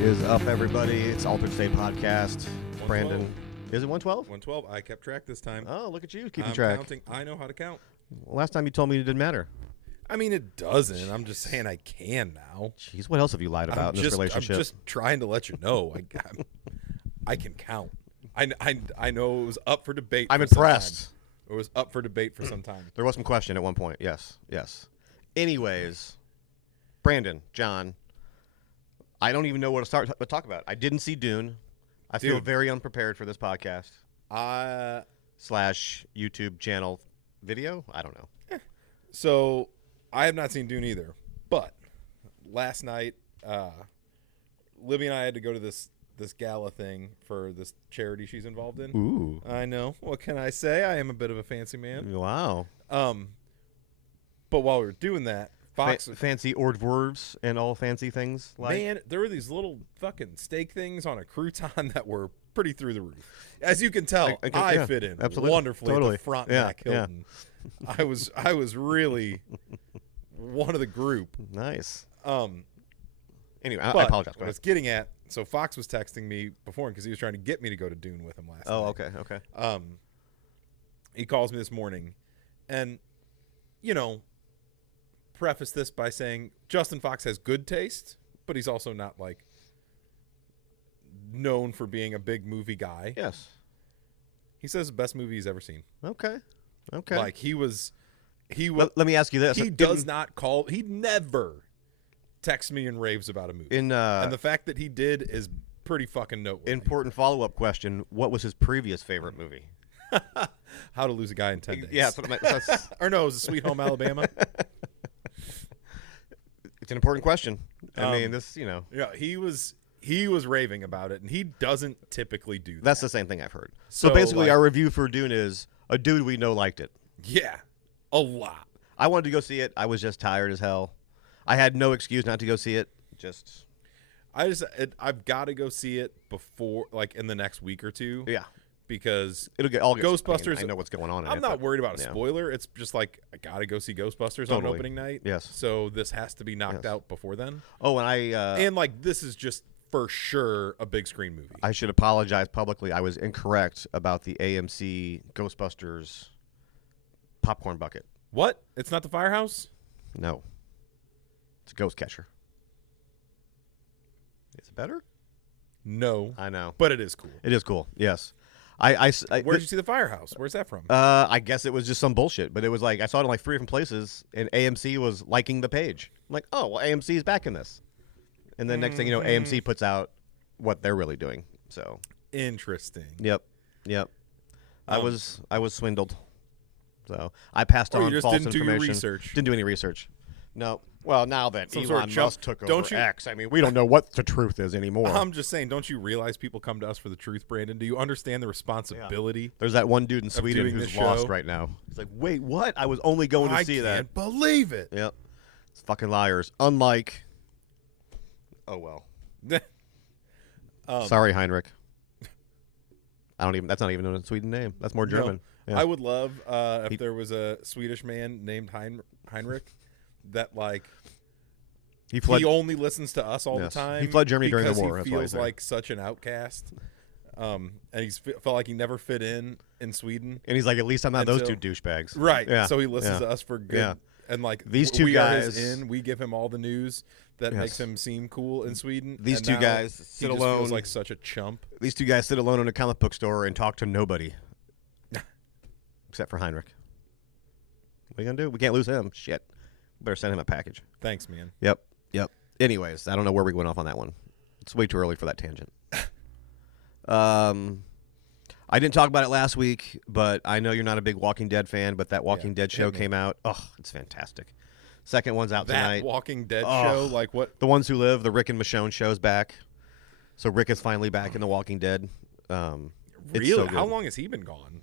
is up, everybody? It's Altered State Podcast. Brandon, is it 112? 112. I kept track this time. Oh, look at you keeping I'm track. counting. I know how to count. Well, last time you told me it didn't matter. I mean, it doesn't. I'm just saying I can now. Jeez, what else have you lied about in this relationship? I'm just trying to let you know. I can count. I know it was up for debate. I'm for some impressed. time. It was up for debate for some time. There was some question at one point. Yes. Anyways, Brandon, John, I don't even know what to talk about. I didn't see Dune. I feel Dude. very unprepared for this podcast / YouTube channel video. I don't know. So I have not seen Dune either. But last night, Libby and I had to go to this gala thing for this charity she's involved in. Ooh. I know. What can I say? I am a bit of a fancy man. Wow. But while we were doing that, Fox Fancy hors d'oeuvres and all fancy things. man, there were these little fucking steak things on a crouton that were pretty through the roof. As you can tell, I fit in absolutely. wonderfully Totally. at the Frontenac Yeah, Hilton. I was really one of the group. Nice. Anyway, I apologize. Go What I ahead. was getting at, so Fox was texting me before because he was trying to get me to go to Dune with him last night. Oh, okay. He calls me this morning, and, preface this by saying Justin Fox has good taste, but he's also not, known for being a big movie guy. Yes. He says the best movie he's ever seen. Okay. Let me ask you this. He never texts me and raves about a movie. And the fact that he did is pretty fucking noteworthy. important follow-up question, what was his previous favorite movie? How to Lose a Guy in 10 Days. Yeah, that's Or no, it was Sweet Home Alabama. it's an important question. I mean, this, Yeah, he was raving about it, and he doesn't typically do that. That's the same thing I've heard. So So, basically, our review for Dune is a dude we know liked it. Yeah, a lot. I wanted to go see it. I was just tired as hell. I had no excuse not to go see it. I've got to go see it before, in the next week or two. Yeah. Because It'll get all Ghostbusters. I know what's going on. I'm not worried about a spoiler. It's just I gotta go see Ghostbusters on opening night. Yes. So this has to be knocked out before then. Oh, and this is just for sure a big screen movie. I should apologize publicly. I was incorrect about the AMC Ghostbusters popcorn bucket. What? It's not the Firehouse? No. It's a ghost catcher. Is it better? No. I know. But it is cool. It is cool. Yes. Where'd you see the Firehouse? Where's that from? I guess it was just some bullshit, but it was I saw it in 3 different places, and AMC was liking the page. I'm like, oh, well, AMC is back in this. And then next thing you know, AMC puts out what they're really doing. So interesting. Yep. I was swindled. So I passed on you just false didn't do your information. research. Didn't do any research. No. Well, now that Some Elon sort of Musk took over X, I mean, we don't know what the truth is anymore. I'm just saying, don't you realize people come to us for the truth, Brandon? Do you understand the responsibility? There's that one dude in Sweden doing who's this lost show? right now. He's like, wait, what? I was only going to see that. I can't believe it. Yep. It's fucking liars. Unlike. Oh, well. Sorry, Heinrich. That's not even a Sweden name. That's more German. No, Yeah. I would love if there was a Swedish man named Heinrich that he only listens to us all the time. He fled Germany during the war. He feels like such an outcast. And he felt like he never fit in Sweden. And he's like, at least I'm not those two douchebags. Right. Yeah. So he listens to us for good. Yeah. And these two we guys, are his in. We give him all the news that makes him seem cool in Sweden. These and two now guys he sit just alone. feels like such a chump. These two guys sit alone in a comic book store and talk to nobody. Except for Heinrich. What are you going to do? We can't lose him. Shit. Better send him a package. Thanks, man. Yep. Anyways, I don't know where we went off on that one. It's way too early for that tangent. I didn't talk about it last week, but I know you're not a big Walking Dead fan, but that Walking Dead show came out. Oh, it's fantastic. Second one's out tonight. That Walking Dead show? Like what? The Ones Who Live, the Rick and Michonne show's back. So Rick is finally back in The Walking Dead. Really? So how long has he been gone?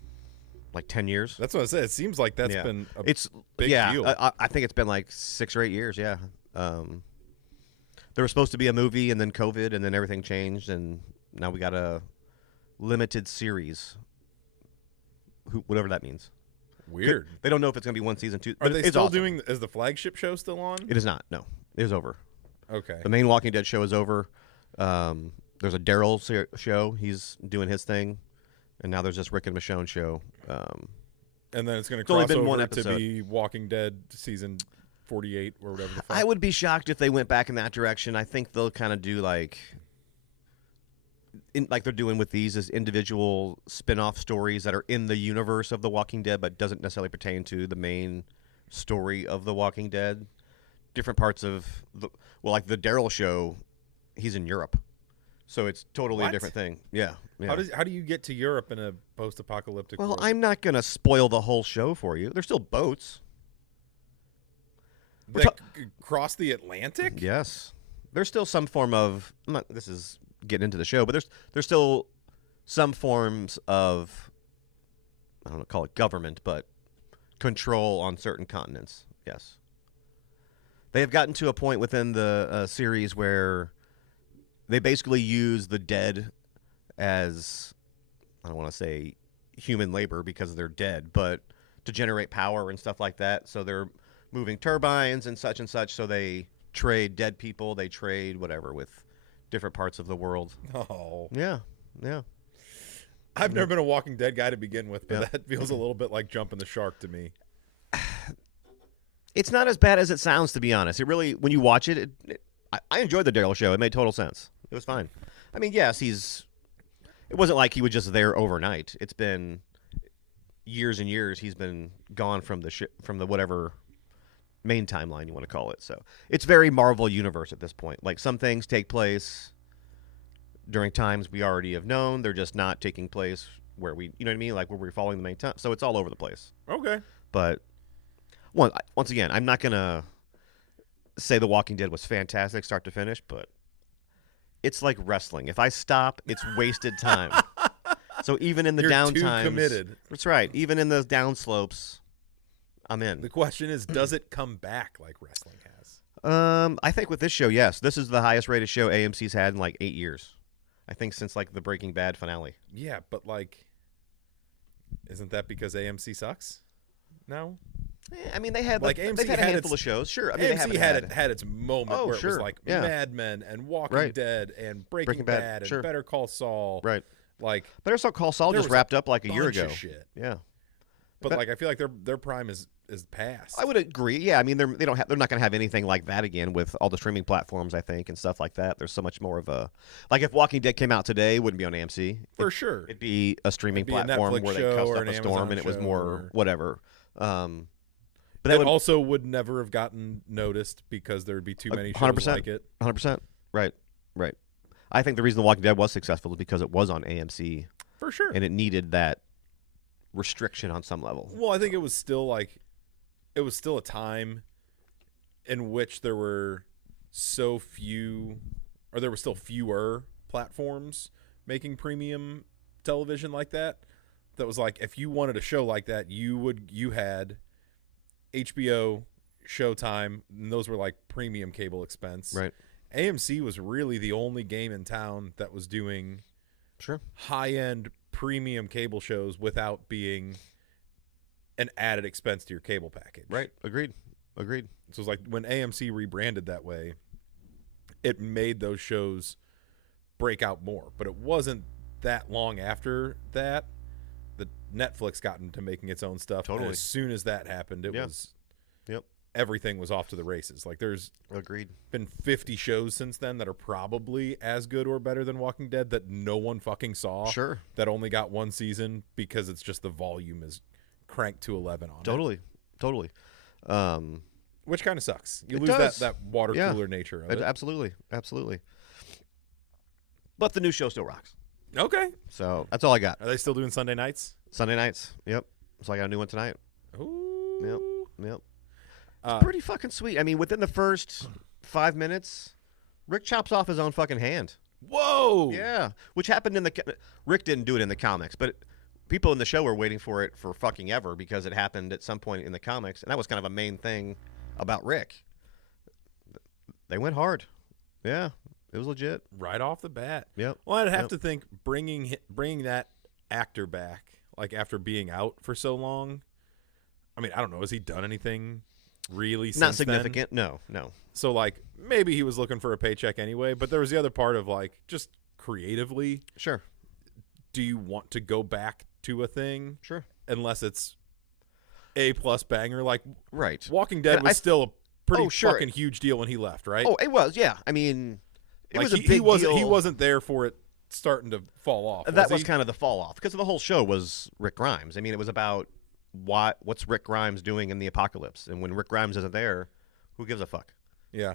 10 years. That's what I said. It seems like that's been a big deal. I think it's been 6 or 8 years, yeah. There was supposed to be a movie, and then COVID, and then everything changed, and now we got a limited series. Whatever that means. Weird. They don't know if it's going to be 1 season 2. Are they still awesome. doing? Is the flagship show still on? It is not. No, it is over. Okay. The main Walking Dead show is over. There's a Daryl show. He's doing his thing, and now there's this Rick and Michonne show. And then it's going to only cross been one over to episode. be Walking Dead season 48 or whatever the fuck. I would be shocked if they went back in that direction. I think they'll kind of do like they're doing with these as individual spin-off stories that are in the universe of The Walking Dead, but doesn't necessarily pertain to the main story of The Walking Dead. Different parts of like the Daryl show, he's in Europe, so it's totally What? a different thing. Yeah. How do you get to Europe in a post-apocalyptic Well, world? I'm not gonna spoil the whole show for you. There's still boats. That cross the Atlantic? Yes, there's still some form of. This is getting into the show, but there's still some forms of, I don't know, call it government, but control on certain continents. Yes, they have gotten to a point within the series where they basically use the dead as, I don't want to say human labor because they're dead, but to generate power and stuff like that. So they're moving turbines and such, so they trade dead people, they trade whatever with different parts of the world. Oh. Yeah. I've never been a Walking Dead guy to begin with, but Yeah. that feels a little bit like jumping the shark to me. It's not as bad as it sounds, to be honest. It really, when you watch it, I enjoyed the Daryl show. It made total sense. It was fine. I mean, yes, it wasn't like he was just there overnight. It's been years and years he's been gone from the whatever main timeline you want to call it. So it's very Marvel universe at this point. Like, some things take place during times we already have known. They're just not taking place where we, you know what I mean? Like where we're following the main time. So it's all over the place. Okay. But once again, I'm not going to say The Walking Dead was fantastic start to finish, but it's like wrestling. If I stop, it's wasted time. So even in the You're down too times, committed. That's right. Even in the down slopes, I'm in. The question is, does it come back like wrestling has? I think with this show, yes. This is the highest rated show AMC's had in like 8 years. I think since like the Breaking Bad finale. Yeah, but like, isn't that because AMC sucks? No. I mean, they had Like, they've AMC had a had handful its- of shows. Sure, I mean, AMC they haven't had its moment Oh, where it sure. was like Yeah. Mad Men and Walking Right. Dead and Breaking, Breaking Bad, Bad and sure. Better Call Saul. right. Like, Better Call Saul There just was a wrapped up like a year bunch ago. of shit. Yeah, But But- like, I feel like their prime is past. I would agree. Yeah, I mean, they're not going to have anything like that again with all the streaming platforms, I think, and stuff like that. There's so much more of a, like, if Walking Dead came out today, it wouldn't be on AMC. For sure. It'd be a streaming It'd be a platform Netflix where they show cussed or up an a storm Amazon and it was show more or- whatever. But That that would also would never have gotten noticed because there would be too many shows 100%. like it. 100%. Right. I think the reason The Walking Dead was successful is because it was on AMC For sure. and it needed that restriction on some level. Well, I think it was still a time in which there were so few, or there were still fewer platforms making premium television like that. That was like, if you wanted a show like that, you had HBO, Showtime, and those were like premium cable expense. Right. AMC was really the only game in town that was doing Sure. high-end premium cable shows without being an added expense to your cable package. Right. Agreed. So it's like when AMC rebranded that way, it made those shows break out more. But it wasn't that long after that that Netflix got into making its own stuff. Totally. And as soon as that happened, it Yeah. was Yep. everything was off to the races. Like, there's Agreed. been 50 shows since then that are probably as good or better than Walking Dead that no one fucking saw. Sure. That only got one season because it's just the volume is cranked to 11 on it. Totally. Which kind of sucks. You It lose does. that water Yeah. cooler nature of it. Absolutely. But the new show still rocks. Okay. So that's all I got. Are they still doing Sunday nights? Sunday nights. Yep. So I got a new one tonight. Ooh. Yep. Uh, Pretty fucking sweet. I mean, within the first 5 minutes, Rick chops off his own fucking hand. Whoa. Yeah. Which happened in the... Rick didn't do it in the comics, but people in the show were waiting for it for fucking ever because it happened at some point in the comics, and that was kind of a main thing about Rick. They went hard. Yeah. It was legit. Right off the bat. Yep. Well, I'd have Yep. to think bringing that actor back, like after being out for so long. I mean, I don't know. Has he done anything really since Not then. significant. No. So like maybe he was looking for a paycheck anyway, but there was the other part of like just creatively, Sure. do you want to go back to a thing Sure. unless it's A+ banger? Like Right. Walking Dead And was still a pretty Oh, sure. fucking huge deal when he left, right? Oh, it was. Yeah. I mean, it like was a he big wasn't deal. he wasn't there for it starting to fall off. That was he? kind of the fall off because the whole show was Rick Grimes. I mean, it was about what's Rick Grimes doing in the apocalypse, and when Rick Grimes isn't there, who gives a fuck? Yeah.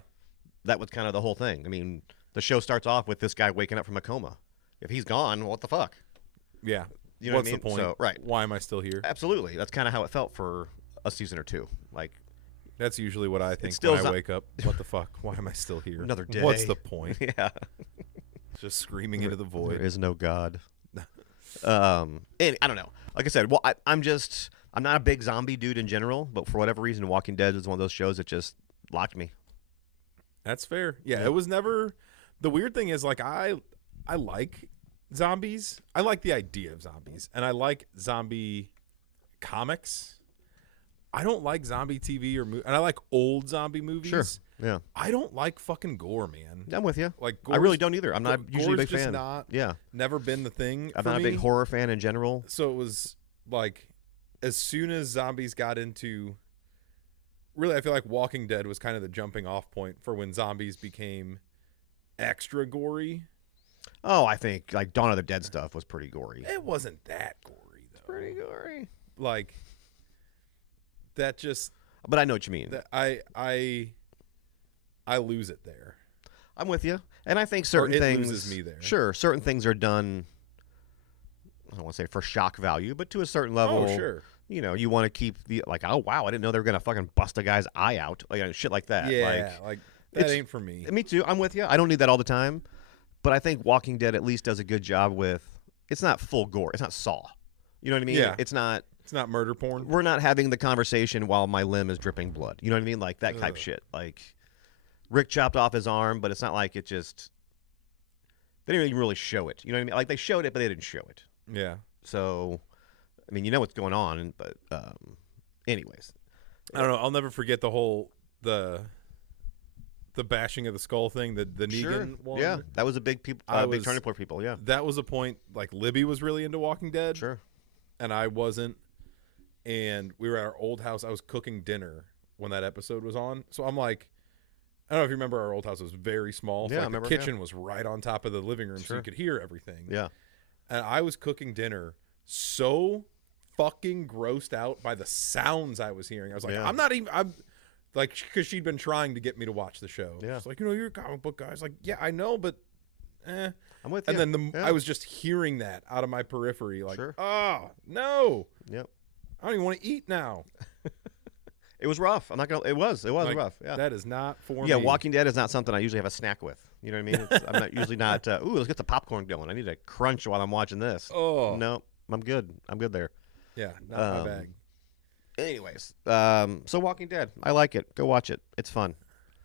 That was kind of the whole thing. I mean, the show starts off with this guy waking up from a coma. If he's gone, what the fuck? Yeah. You know What's what I mean? the point? So, right. Why am I still here? Absolutely. That's kind of how it felt for a season or two. Like That's usually what I think still when I zo- wake up. What the fuck? Why am I still here? Another day. What's the point? yeah, Just screaming into the void. there is no God. And I don't know. Like I said, well, I'm not a big zombie dude in general, but for whatever reason, Walking Dead is one of those shows that just locked me. That's fair. Yeah, Yeah. it was never. The weird thing is, like, I like zombies. I like the idea of zombies, and I like zombie comics. I don't like zombie TV and I like old zombie movies. Sure. Yeah, I don't like fucking gore, man. I'm with you. Like, I really don't either. I'm not usually a gore's big just fan. not- Yeah, Never been the thing. I'm for not a me. big horror fan in general. So it was like, as soon as zombies got into, really, I feel like Walking Dead was kind of the jumping off point for when zombies became extra gory. Oh, I think like Dawn of the Dead stuff was pretty gory. It wasn't that gory though. Pretty gory. Like that just But I know what you mean. that I lose it there. I'm with you, and I think certain it things loses me there. Sure, certain things are done. I don't want to say for shock value, but to a certain level. Oh sure. You know, you want to keep the like, oh wow, I didn't know they were gonna fucking bust a guy's eye out, like shit like that. Yeah, like that it's- ain't for me. Me too. I'm with you. I don't need that all the time, but I think Walking Dead at least does a good job with. It's not full gore. It's not Saw. You know what I mean? Yeah. It's not. It's not murder porn. We're not having the conversation while my limb is dripping blood. You know what I mean? Like that type Ugh. shit. Like Rick chopped off his arm, but it's not like it just. They didn't even really show it. You know what I mean? Like they showed it, but they didn't show it. Yeah. So, I mean, you know what's going on, but anyways, I don't know. I'll never forget the bashing of the skull thing. The Negan sure, one. yeah, that was a big big was- turning point for people. Yeah, That was a point. Like Libby was really into Walking Dead. sure. And I wasn't. And we were at our old house. I was cooking dinner when that episode was on. So I'm like, I don't know if you remember, our old house was very small. So Yeah, I like remember, the kitchen was right on top of the living room, so Sure. you could hear everything. Yeah, And I was cooking dinner so fucking grossed out by the sounds I was hearing. I was like, Yeah. I'm like, because she'd been trying to get me to watch the show. Yeah. She's like, you're a comic book guy. I was like, yeah, I know, but I'm with And you. then Yeah. I was just hearing that out of my periphery, like, Sure. oh, no. Yep. I don't even want to eat now. It was rough. I'm not gonna. It was Like, rough. Yeah. That is not for Yeah, me. Walking Dead is not something I usually have a snack with. You know what I mean? I'm not usually not. Ooh, let's get the popcorn going. I need to crunch while I'm watching this. Oh. No, I'm good. I'm good there. Yeah, not my Um, bag. Anyways, so Walking Dead, I like it. Go watch it. It's fun.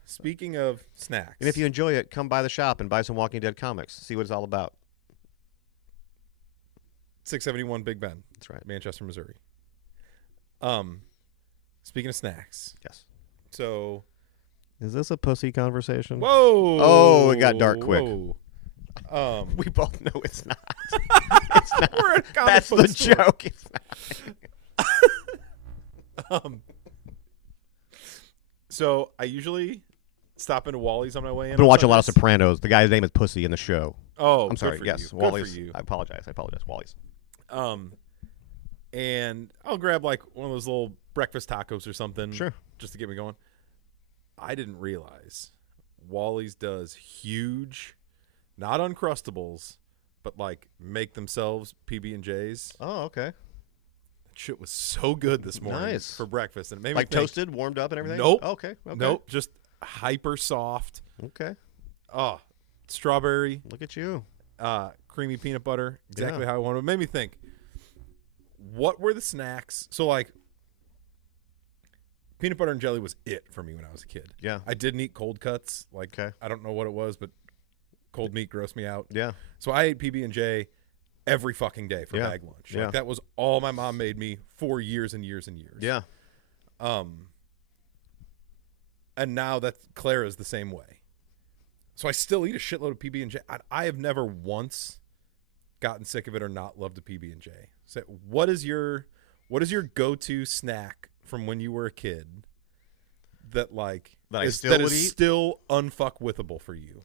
Speaking of snacks. And if you enjoy it, come by the shop and buy some Walking Dead comics. See what it's all about. 671 Big Ben, That's right. Manchester, Missouri. Speaking of snacks. Yes. So, Is this a pussy conversation? whoa. Oh, it got dark quick. Whoa. We both know it's not. We're at a comic That's book the store. joke. It's not. So I usually stop into Wally's on my way in. I've been on watching a lot of Sundays. Sopranos. The guy's name is Pussy in the show. Oh, I'm good sorry. for Yes, you. Good Wally's. for you. I apologize. Wally's. And I'll grab like one of those little breakfast tacos or something. Sure. Just to get me going. I didn't realize Wally's does huge, not Uncrustables, but like make themselves PB&Js. Oh, okay. That shit was so good this morning Nice. for breakfast, and it made Like me think, toasted, warmed up, and everything. Nope. Okay. Nope, just hyper soft. Okay. Oh, strawberry, Look at you. creamy peanut butter, exactly Yeah. how I wanted. It made me think, what were the snacks? So like, peanut butter and jelly was it for me when I was a kid. Yeah. I didn't eat cold cuts. Like, Okay. I don't know what it was, but cold meat grossed me out. Yeah. So I ate PB&J every fucking day for Yeah. bag lunch. Yeah. Like, that was all my mom made me for years and years and years. Yeah. And now that Clara's the same way. So I still eat a shitload of PB&J. I have never once gotten sick of it or not loved a PB&J. So what is your go-to snack from when you were a kid that is still unfuckwithable for you?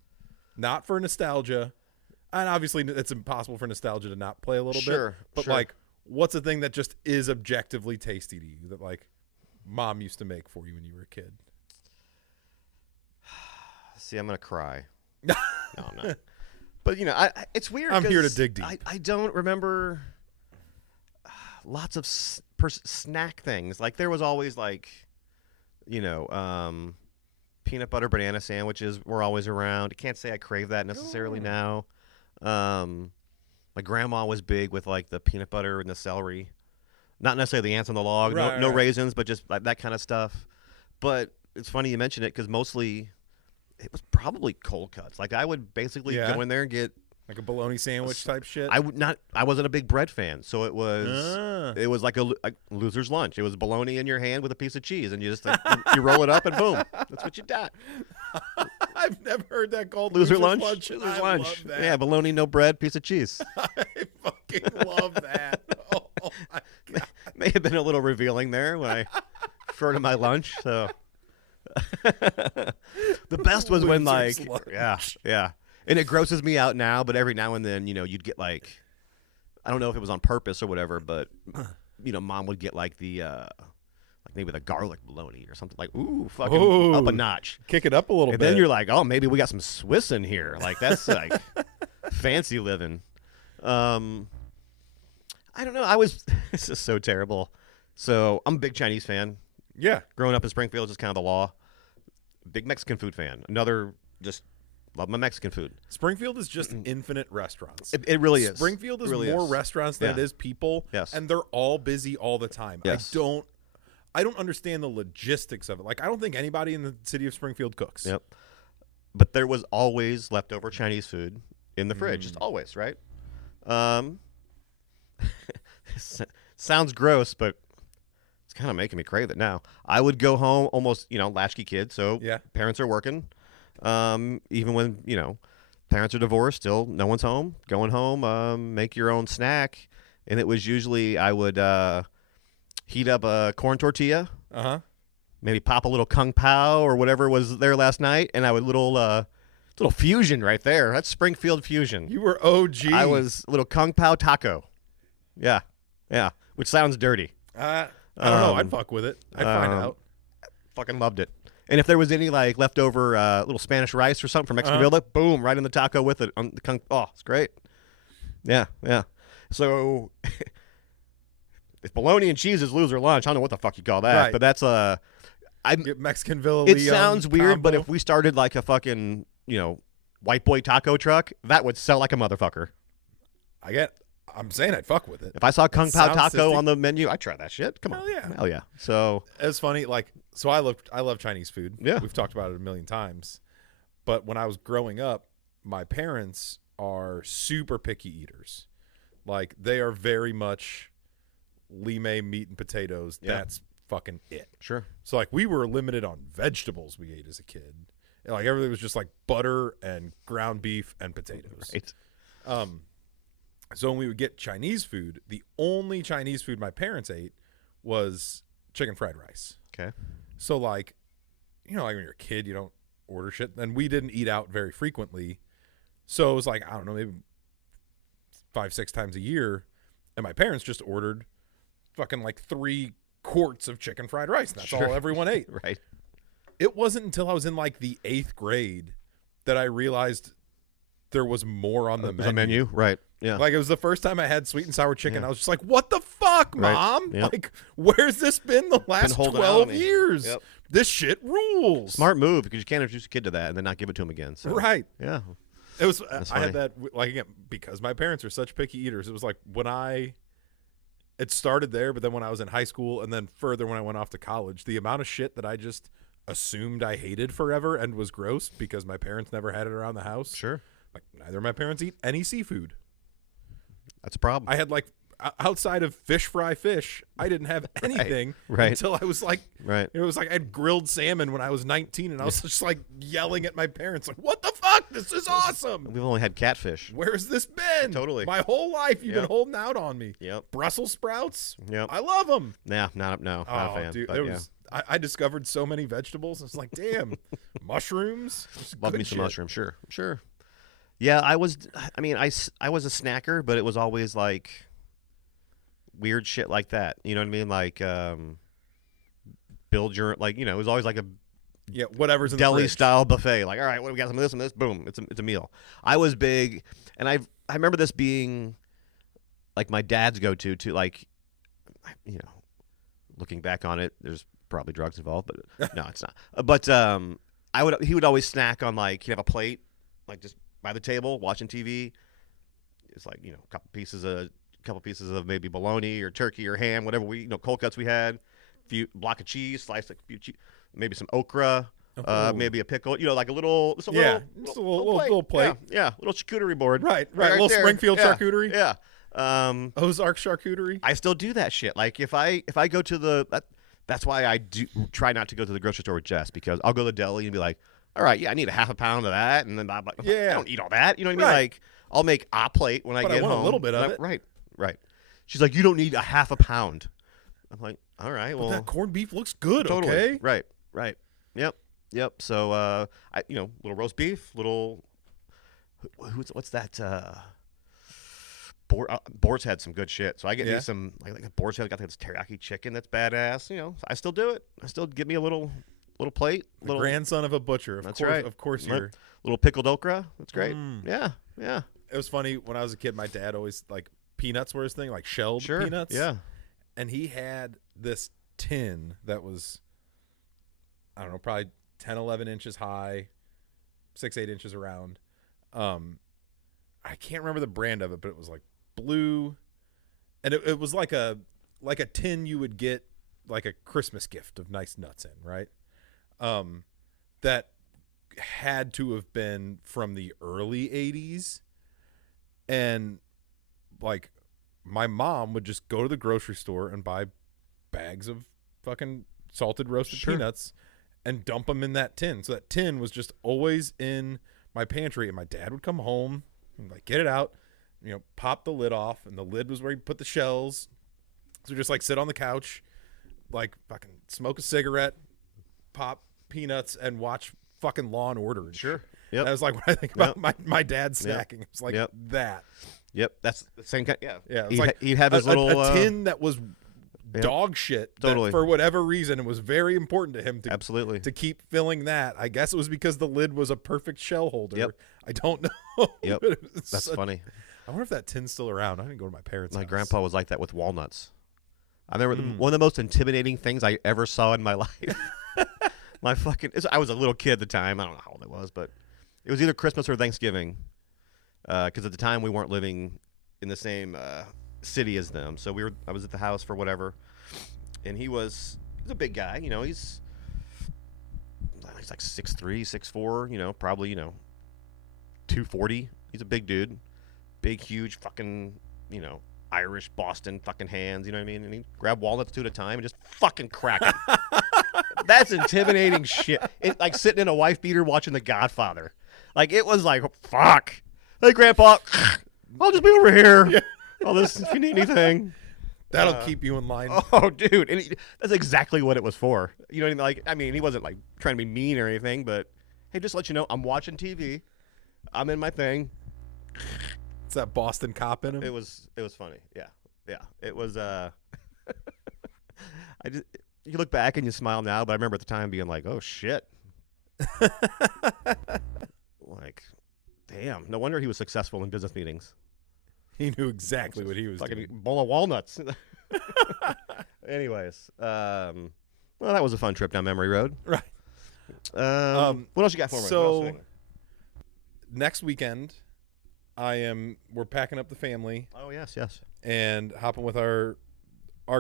Not for nostalgia. And obviously it's impossible for nostalgia to not play a little bit. But like, what's a thing that just is objectively tasty to you that like mom used to make for you when you were a kid? See, I'm gonna cry. No, I'm not. But it's weird. I'm here to dig deep. I don't remember lots of snack things. Like there was always like, peanut butter banana sandwiches were always around. I can't say I crave that necessarily now. My grandma was big with like the peanut butter and the celery. Not necessarily the ants on the log, no raisins, but just like that kind of stuff. But it's funny you mention it because mostly it was probably cold cuts. Like I would basically go in there and get like a bologna sandwich type shit. I wasn't a big bread fan, so it was like a loser's lunch. It was bologna in your hand with a piece of cheese, and you just you roll it up and boom, that's what you got. I've never heard that called loser's lunch. Loser's lunch. Love that. Yeah, bologna, no bread, piece of cheese. I fucking love that. Oh my God. May have been a little revealing there when I referred to my lunch. So the best was when like yeah. And it grosses me out now, but every now and then, you'd get like, I don't know if it was on purpose or whatever, but mom would get like the like maybe the garlic bologna or something like, ooh, fucking up a notch. Kick it up a little bit. And then you're like, oh, maybe we got some Swiss in here. Like that's like fancy living. I don't know. This is so terrible. So I'm a big Chinese fan. Yeah. Growing up in Springfield is just kind of the law. Big Mexican food fan. Just love my Mexican food. Springfield is just infinite restaurants. It really is. Springfield is really more restaurants than it is people. Yes. And they're all busy all the time. Yes. I don't understand the logistics of it. Like I don't think anybody in the city of Springfield cooks. Yep. But there was always leftover Chinese food in the fridge. Just always, right? Sounds gross, but it's kind of making me crave it now. I would go home almost, latchkey kid, so parents are working. Even when, parents are divorced, still no one's home. Going home, make your own snack. And it was usually I would heat up a corn tortilla. Uh-huh. Maybe pop a little kung pao or whatever was there last night, and I would little fusion right there. That's Springfield fusion. You were OG. I was little kung pao taco. Yeah. Which sounds dirty. I don't know. I'd fuck with it. I'd find out. Fucking loved it. And if there was any like leftover little Spanish rice or something from Mexican Villa, boom, right in the taco with it. On the it's great. Yeah. So if bologna and cheese is loser lunch, I don't know what the fuck you call that, but that's Mexican Villa. It sounds weird, but if we started like a fucking white boy taco truck, that would sell like a motherfucker. I'm saying I'd fuck with it. If I saw Kung Pao Taco on the menu, I'd try that shit. Come on. Hell yeah. So it's funny, I love Chinese food. Yeah. We've talked about it a million times. But when I was growing up, my parents are super picky eaters. Like they are very much lime meat and potatoes. Yeah. That's fucking it. Sure. So like we were limited on vegetables we ate as a kid. And, like everything was just like butter and ground beef and potatoes. Right. So when we would get Chinese food, the only Chinese food my parents ate was chicken fried rice. Okay. So like, like when you're a kid, you don't order shit. And we didn't eat out very frequently. So it was like, I don't know, maybe 5-6 times a year. And my parents just ordered fucking like 3 quarts of chicken fried rice. And that's all everyone ate. Right. It wasn't until I was in like the 8th grade that I realized there was more on the menu. Right. Yeah. Like it was the first time I had sweet and sour chicken. I was just like, what the fuck, Mom? Right. Yep. Like, where's this been the last 12 years? Yep. This shit rules. Smart move because you can't introduce a kid to that and then not give it to him again. So. Right. Yeah. It was. I had that like again because my parents are such picky eaters. It was like it started there, but then when I was in high school and then further when I went off to college, the amount of shit that I just assumed I hated forever and was gross because my parents never had it around the house. Sure. Like neither of my parents eat any seafood. That's a problem. I had like outside of fish fry fish, I didn't have anything right. until I was like, Right. it was like I had grilled salmon when I was 19, and I was just like yelling at my parents, like, "What the fuck? This is awesome! We've only had catfish. Where's this been? Totally. My whole life you've been Yep. holding out on me." Yep. Brussels sprouts, Yep. I love them. Nah, not a fan. Dude, but there yeah. was. I discovered so many vegetables. It's like, damn, mushrooms. Love Good me some shit. mushroom. Sure. Yeah, I was I was a snacker, but it was always like weird shit like that. You know what I mean? Like build your, like, it was always like a Yeah, whatever's in the deli fridge. style buffet. Like, all right, what do we got? Some of this and this. Boom, it's a meal. I was big, and I remember this being like my dad's go to too. Like, looking back on it, there's probably drugs involved, but no, it's not. But he would always snack on, like, he'd have a plate, like, just by the table watching TV. It's like, a couple pieces of maybe bologna or turkey or ham, whatever cold cuts we had, few block of cheese, sliced like a few cheese, maybe some okra, Oh. maybe a pickle, like a little, just a Yeah, little, just a little plate. Yeah, little charcuterie board. Right. Right Little there. Springfield Yeah, charcuterie. Yeah. Ozark charcuterie. I still do that shit. Like, if I go to that's why I do try not to go to the grocery store with Jess, because I'll go to the deli and be like, all right, yeah, I need a half a pound of that, and then I'm like, Yeah. I don't eat all that. You know what I mean? Right. Like, I'll make a plate when I But I get want a home. little bit of And it. Right. She's like, you don't need a half a pound. I'm like, all right, well, That corned beef looks good. totally. Okay. Right. Yep. So, little roast beef, little. What's that? Boar's had some good shit. So I get me some, like Boar's Head got this teriyaki chicken that's badass. I still do it. I still give me a little plate. The grandson of a butcher. That's course, right. Of course, Right. you're. Little pickled okra. That's great. Mm. Yeah. It was funny when I was a kid. My dad always like peanuts were his thing, like shelled Sure. peanuts. Yeah. And he had this tin that was, I don't know, probably 10, 11 inches high, 6, 8 inches around. I can't remember the brand of it, but it was like blue, and it was like a tin you would get like a Christmas gift of nice nuts in, right? That had to have been from the early 80s, and like my mom would just go to the grocery store and buy bags of fucking salted roasted Sure. peanuts and dump them in that tin. So that tin was just always in my pantry, and my dad would come home and like get it out, pop the lid off, and the lid was where he'd put the shells. So just like sit on the couch, like fucking smoke a cigarette, pop peanuts, and watch fucking Law and Order. And Sure. shit. Yep. That was like when I think about my dad snacking. Yep. It was like Yep. that. Yep. That's the same kind. Yeah. Yeah, it was like he'd have his little a tin that was Yep. dog shit. that Totally. for whatever reason, it was very important to him to absolutely. keep filling that. I guess it was because the lid was a perfect shell holder. Yep. I don't know. Yep. But it was That's funny. I wonder if that tin's still around. I didn't go to my parents' My house. grandpa was like that with walnuts. I remember Mm. one of the most intimidating things I ever saw in my life. I was a little kid at the time. I don't know how old I was, but it was either Christmas or Thanksgiving. Because at the time we weren't living in the same city as them, so I was at the house for whatever, and he's a big guy. He's like 6'3", 6'4", probably 240. He's a big dude, big, huge, fucking Irish Boston fucking hands. You know what I mean? And he grabbed walnuts two at a time and just fucking crack them. That's intimidating shit. It, like sitting in a wife beater watching The Godfather. Like, it was like, fuck. Hey, Grandpa, I'll just be over here. Yeah. All this, if you need anything. That'll keep you in line. Oh, dude. And that's exactly what it was for. You know what I mean? Like, he wasn't like trying to be mean or anything, but hey, just to let you know, I'm watching TV. I'm in my thing. It's that Boston cop in him. It was funny. Yeah. It was you look back and you smile now, but I remember at the time being like, oh shit. Like, damn. No wonder he was successful in business meetings. He knew exactly what he was Fucking doing. bowl of walnuts. Anyways, well, that was a fun trip down memory road. Right. What else you got for me? So next weekend, we're packing up the family oh yes. and hopping with our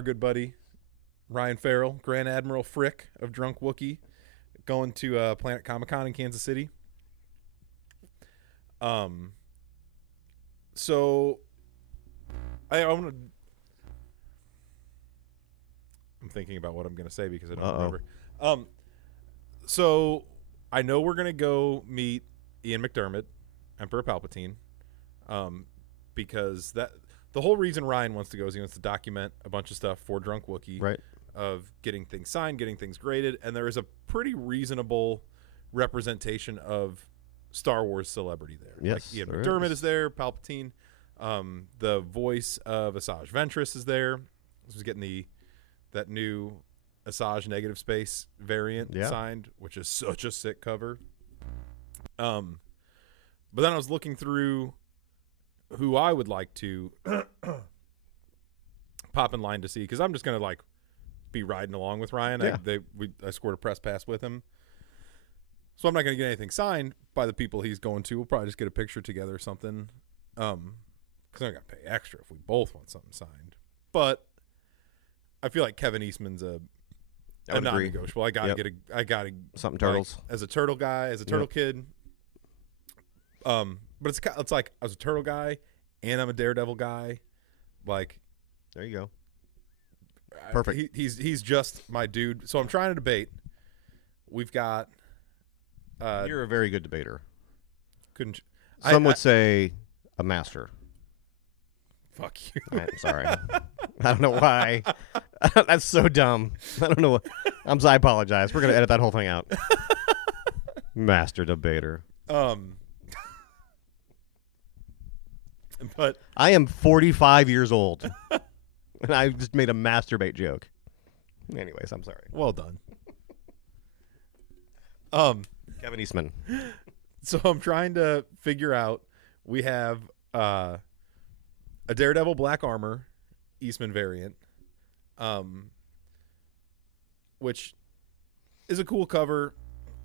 good buddy Ryan Farrell, Grand Admiral Frick of Drunk Wookie, going to Planet Comic-Con in Kansas City. So I want to I'm thinking about what I'm going to say because I don't Uh-oh. remember. So I know we're going to go meet Ian McDermott, Emperor Palpatine, because the whole reason Ryan wants to go is he wants to document a bunch of stuff for Drunk Wookiee, Right. of getting things signed, getting things graded, and there is a pretty reasonable representation of Star Wars celebrity there. Yes, Like Ian there McDermott is. is there, Palpatine. The voice of Asajj Ventress is there. This was getting that new Asajj Negative Space variant signed, which is such a sick cover. But then I was looking through who I would like to pop in line to see, because I'm just gonna like be riding along with Ryan. Yeah. I scored a press pass with him, so I'm not gonna get anything signed by the people he's going to. We'll probably just get a picture together or something. Because I gotta pay extra if we both want something signed. But I feel like Kevin Eastman's a would agree. non-negotiable. I gotta Something like, turtles. as a turtle guy, as a turtle kid. But it's like I was a turtle guy and I'm a Daredevil guy. Like, There you go. Perfect. He's just my dude. So I'm trying to debate. We've got. You're a very good debater. Couldn't. Some would say a master. Fuck you. I'm sorry. I don't know why. That's so dumb. I don't know. I apologize. We're gonna edit that whole thing out. Master debater. But I am 45 years old, and I just made a masturbate joke. Anyways, I'm sorry. well done. Kevin Eastman. So I'm trying to figure out. We have a Daredevil Black Armor Eastman variant, which is a cool cover.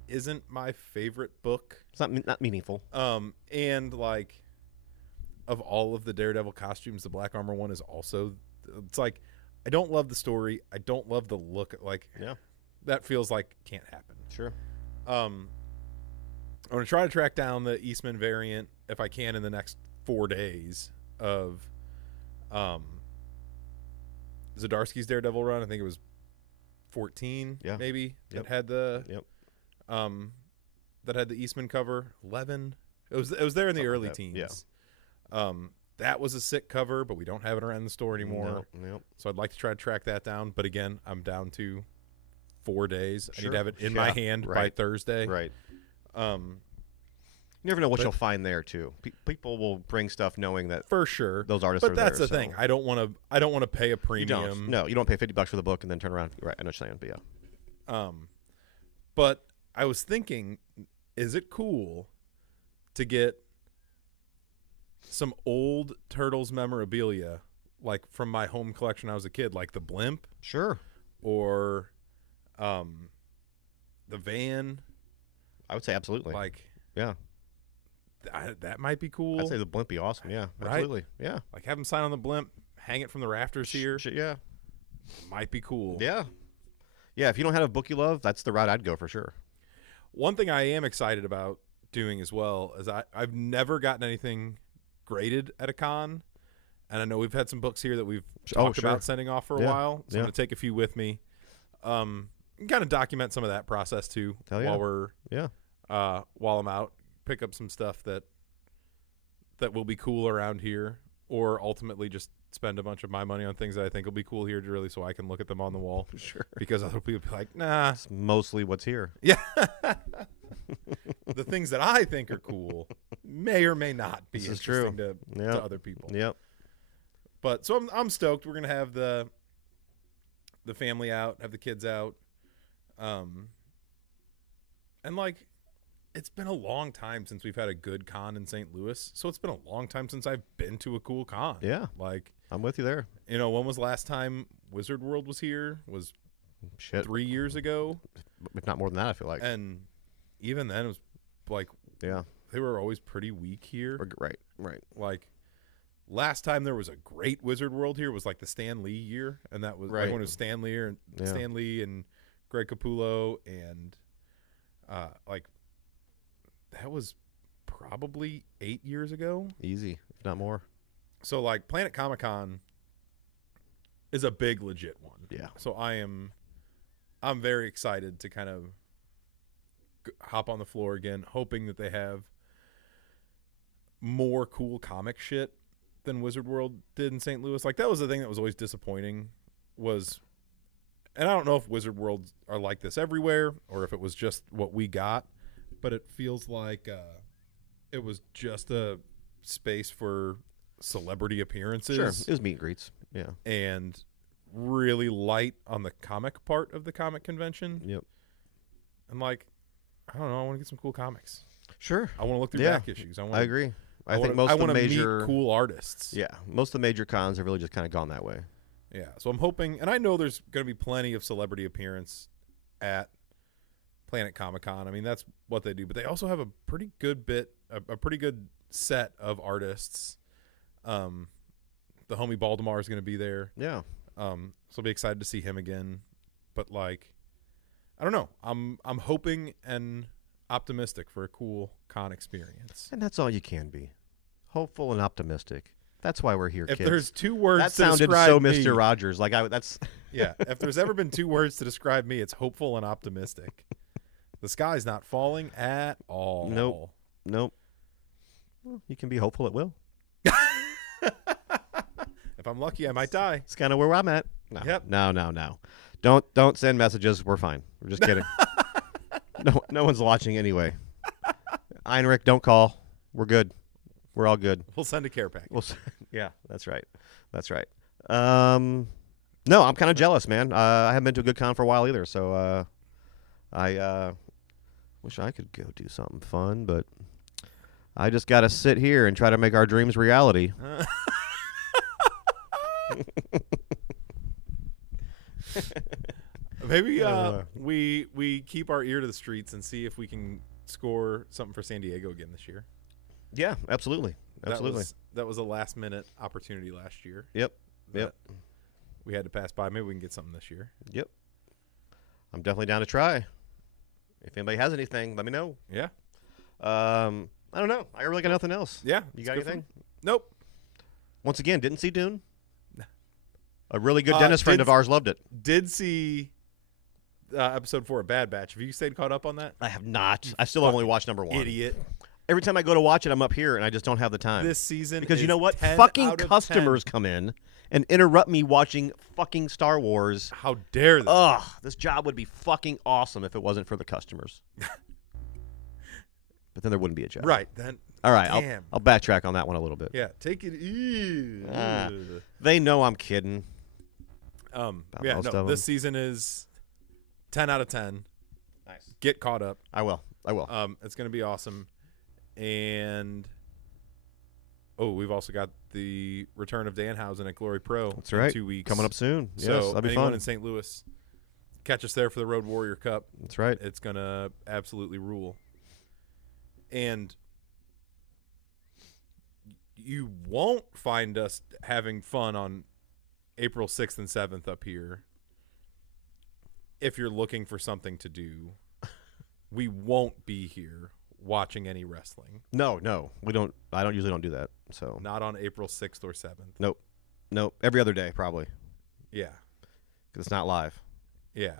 Isn't my favorite book. It's not meaningful. And like, of all of the Daredevil costumes, the Black Armor one is also. It's like, I don't love the story. I don't love the look. Like, Yeah. that feels like can't happen. Sure. I'm going to try to track down the Eastman variant if I can in the next 4 days of Zdarsky's Daredevil run. I think it was 14, maybe, Yep. that had the Yep. that had the Eastman cover. 11. It was there in the Something early like that. teens. That was a sick cover, but we don't have it around the store anymore. Nope. So I'd like to try to track that down. But again, I'm down to 4 days. I need Sure. to have it in my hand by Right. Thursday. Right. You never know what you'll find there too. People will bring stuff knowing that For sure. those artists But are that's there. the thing. I don't want to pay a You premium. don't. No, you don't pay $50 for the book and then turn around. Right. I know what you're saying, but yeah. But I was thinking, is it cool to get some old Turtles memorabilia, like from my home collection when I was a kid, like the blimp Sure. or the van? I would say absolutely. Like, yeah. that might be cool. I'd say the blimp be awesome. Yeah. Right? Absolutely. Yeah. Like, have them sign on the blimp, hang it from the rafters here. Yeah. Might be cool. Yeah. Yeah. If you don't have a book you love, that's the route I'd go for sure. One thing I am excited about doing as well is I've never gotten anything graded at a con, and I know we've had some books here that we've talked about sending off for a while, so I'm going to take a few with me, and kind of document some of that process too. While we're while I'm out, pick up some stuff that will be cool around here, or ultimately just spend a bunch of my money on things that I think will be cool here, really, so I can look at them on the wall. Sure. Because other people be like, nah. It's mostly what's here. Yeah. The things that I think are cool may or may not be This is interesting true. to other people. Yep. But so I'm stoked. We're gonna have the family out, have the kids out, and like, it's been a long time since we've had a good con in St. Louis. So it's been a long time since I've been to a cool con. Yeah. Like, I'm with you there. you know, when was the last time Wizard World was here? Was Shit. 3 years ago, If not more than that, I feel like. and even then it was like, Yeah. they were always pretty weak here. Right. Like, last time there was a great Wizard World here was like the Stan Lee year, and that was Right. everyone was Stan Lee and Greg Capullo, and like, that was probably 8 years ago. Easy, if not more. So like, Planet Comic Con is a big legit one. Yeah. So I'm very excited to kind of hop on the floor again, hoping that they have more cool comic shit than Wizard World did in St. Louis. Like, that was the thing that was always disappointing was, and I don't know if Wizard Worlds are like this everywhere or if it was just what we got, but it feels like it was just a space for celebrity appearances. Sure. It was meet and greets. Yeah. And really light on the comic part of the comic convention. Yep. I'm like, I don't know. I want to get some cool comics. Sure. I want to look through Yeah. back issues. I agree. I think wanna- most I of the wanna major meet cool artists. Yeah, most of the major cons have really just kind of gone that way. Yeah. So I'm hoping, and I know there's going to be plenty of celebrity appearance at Planet Comic Con. I mean, that's what they do, but they also have a pretty good a pretty good set of artists. The homie Baltimore is going to be there. Yeah. So I'll be excited to see him again. But like, I don't know. I'm hoping and optimistic for a cool con experience. And that's all you can be. Hopeful and optimistic. That's why we're here, If kids. there's two words that to sounded describe so me, Mr. Rogers. Like that's yeah. If there's ever been two words to describe me, it's hopeful and optimistic. The sky's not falling at all. Nope. Well, you can be hopeful it will. If I'm lucky, I might die. It's kind of where I'm at. No. Yep. No. Don't send messages. We're fine. We're just kidding. No one's watching anyway. Heinrich, don't call. We're good. We're all good. We'll send a care package. Yeah, that's right. No, I'm kind of jealous, man. I haven't been to a good con for a while either, so I wish I could go do something fun, but I just got to sit here and try to make our dreams reality. Maybe we keep our ear to the streets and see if we can score something for San Diego again this year. Yeah, absolutely. That was a last minute opportunity last year. Yep. that We had to pass by. Maybe we can get something this year. Yep. I'm definitely down to try. If anybody has anything, let me know. Yeah. I don't know. I really got nothing else. Yeah. You got anything? Nope. Once again, didn't see Dune. A really good dentist friend of did- ours loved it. Did see episode 4 of Bad Batch. Have you stayed caught up on that? I have not. I still only watched number 1. Idiot. Every time I go to watch it, I'm up here and I just don't have the time. This season Because you is know what? 10 Fucking out of customers 10. come in and interrupt me watching fucking Star Wars. How dare they? Ugh, this job would be fucking awesome if it wasn't for the customers. But then there wouldn't be a job. Right. Then. All right, Damn. I'll backtrack on that one a little bit. Yeah. Take it easy. They know I'm kidding. Yeah. most No. of This them. season is 10 out of 10. Nice. Get caught up. I will. It's going to be awesome. And we've also got the return of Danhausen at Glory Pro. That's right. In 2 weeks. Coming up soon. So Yes, that'll be anyone fun. in St. Louis, catch us there for the Road Warrior Cup. That's right. It's going to absolutely rule. And you won't find us having fun on April 6th and 7th up here if you're looking for something to do. We won't be here watching any wrestling. No, we don't. I usually don't do that. So Not on April 6th or 7th. nope. Every other day probably Yeah. because it's not live. Yeah.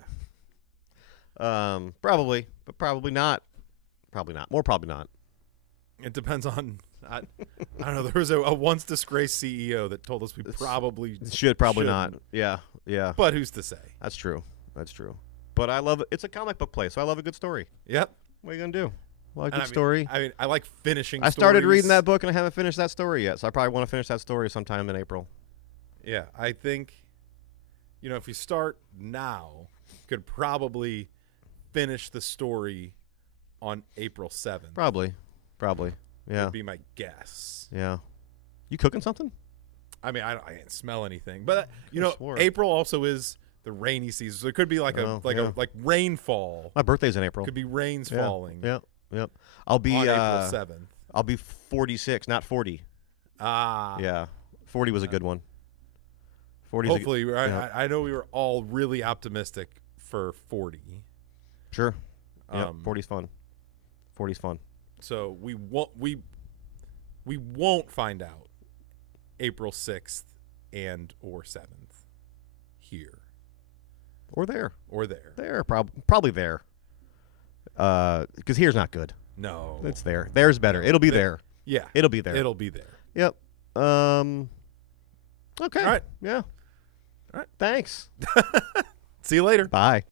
Probably, but probably not. Probably not. More probably not. It depends on. I don't know. There was a once disgraced CEO that told us we probably Should probably not. shouldn't. Yeah. But who's to say? That's true. But I love it. It's a comic book place, so I love a good story. Yep. What are you gonna do? Well, a And good I mean, story. I like finishing. I started stories. reading that book and I haven't finished that story yet, so I probably want to finish that story sometime in April. Yeah, I think, if you start now, you could probably finish the story on April 7th. Probably. Yeah. Would be my guess. Yeah. You cooking something? I mean, I can't smell anything, but swore. April also is the rainy season, so it could be like yeah. like rainfall. My birthday's in April. Could be rains Yeah. falling. Yep. I'll be on April 7th. I'll be 46, not 40. Yeah. 40 was a good one. 40 Hopefully, yeah. I know we were all really optimistic for 40. Sure. Yeah, 40's fun. So we won't find out April 6th and or 7th. here Or there. or there. There, probably there. Because here's not good. No, It's there. There's better. It'll be there. yeah, It'll be there. it'll be there. Yep. Okay. All right. Yeah. All right. Thanks. See you later. Bye.